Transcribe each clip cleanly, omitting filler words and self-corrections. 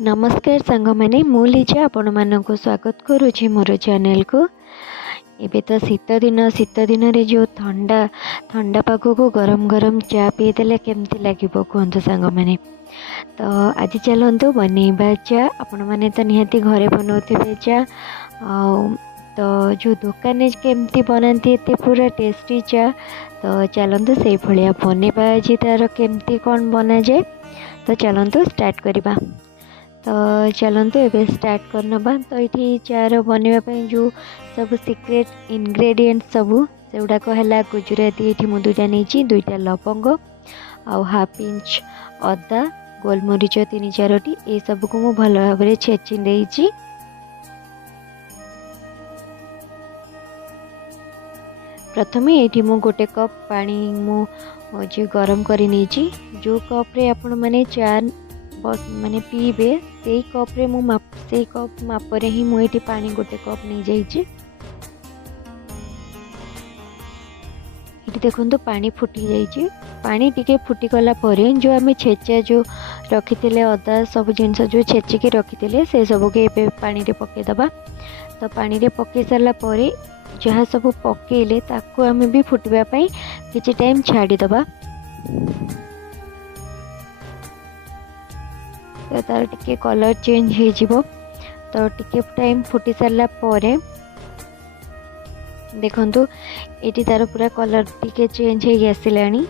नमस्कार सांग मैंने मु लीजा आपण मानक स्वागत करुच्ची मोर चैनल को। एबे तो शीत दिन रे जो ठंडा ठंडा पाग को गरम गरम चा पीदेले केमती लगे कहतु सांग मैंने। तो आज चलतु बनैबा चा। आपण मैंने तो निहाती घरे बनाऊे चा तो जो दुकान केमती बनाती ये पूरा टेस्टी चा। तो चलतु से भाया बनैबा आज तार केमती कौन बना जाए। तो चलतु स्टार्ट करवा। तो चलतु एबे स्टार्ट करनबा। तो ये चार बनवाई जो सब सीक्रेट इंग्रेडिएंट सबू से गुड़ाक है गुजराती ये मुझे दुईटा नहीं दुईटा लवंग आउ हाफ इंच अदा गोलमरीच 3-4टी ये सब को मुझे भल भाव छेची देइछि। प्रथमे ये मु गोटे कप पानी मुझे गरम कर जो कप रे आपण माने चार बस माने पीबे से कप रे मु माप से कप मापरे ही मुझे पानी गोटे कप नहीं जाइए। देखो पानी फुटी जाइए। पानी टिके फुटी गला परे जो आम छेचा जो रखी थे अदा सब जिनस जो छेचिकी रखी थे से सब के पानी रे पकेदबा। तो पानी रे पके सारा परे जहाँ सब पकेले ताको आम भी फुटवाई किसी टाइम छाड़ीदबा। तो तार टिके कलर चेंज हो जिवो। तो टिके टाइम फुटी सारा परे देखंतु एटी तार पूरा कलर टिके चेंज हो आसिलानी।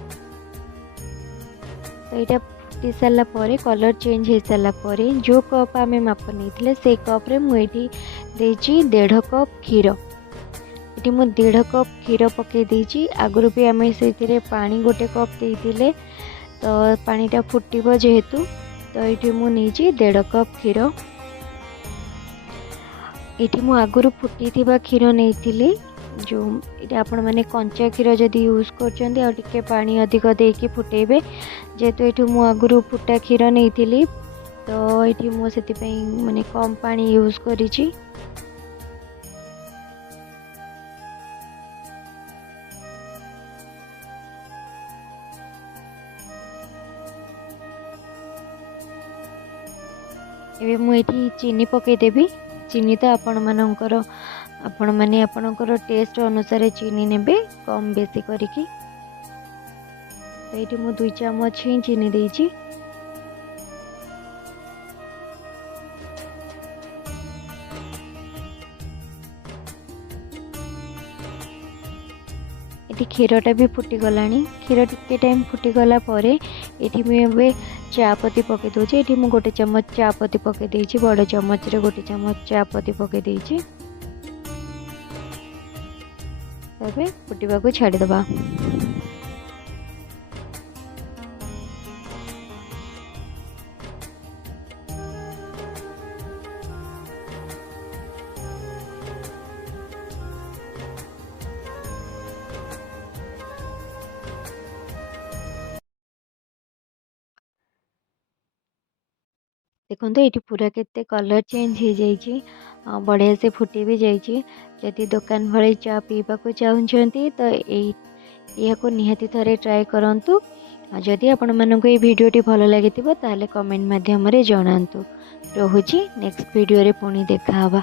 तो यहाँ फुटी सारा परे कलर चेंज हो सारा परे जो कप आम माप नहीं से कप रे मुझे देची 1.5 कप क्षीर। ये मुझे 1.5 कप क्षीर पकई देची। आगुरी भी आम से पानी गोटे कप देते तो पानीटा फुटब जेहेतु। तो ये मुझे 1.5 कप क्षीर। ये मुझे आगुरी फुटी क्षीर नहीं जो आपण मैंने कंचा क्षीर जदि यूज कर पानी अधिक देकी फुटेबे जेहेतु ये मुझे आगुरी फुटा क्षीर नहीं तो ये मुझे माने कम पानी यूज करी। एबे मुझे चीनी पकईदेवी। चीनी तो आपण मैंने आपणकर टेस्ट अनुसार चीनी नेबे कम बेसी करिकी। तो ये मुझे 2 चामच ही चीनी देइछि। ये क्षीरटा भी फुटी गलानी। क्षीर टिके टाइम फुटी गला परे ये मुझे चापती पकई दूचे। ये मुझे गोटे चमच चापती पकई देइछि। बड़ चमच रे गोटे चमच चापती पकई देइछि। तबे फुटवा को छाड़ीदबा। देखो ये पूरा केते कलर चेंज हो जाइए। बढ़िया से फुटी भी जाइए। जदि दुकान भले चा पीवा को चाहते तो यह निहाती थरे ट्राए करंतु। जदि आपण मानक ये वीडियोटी भल लगी ताले कमेंट माध्यम रे जणांतु। रहुची नेक्स्ट वीडियो रे पुणी देखा हवा।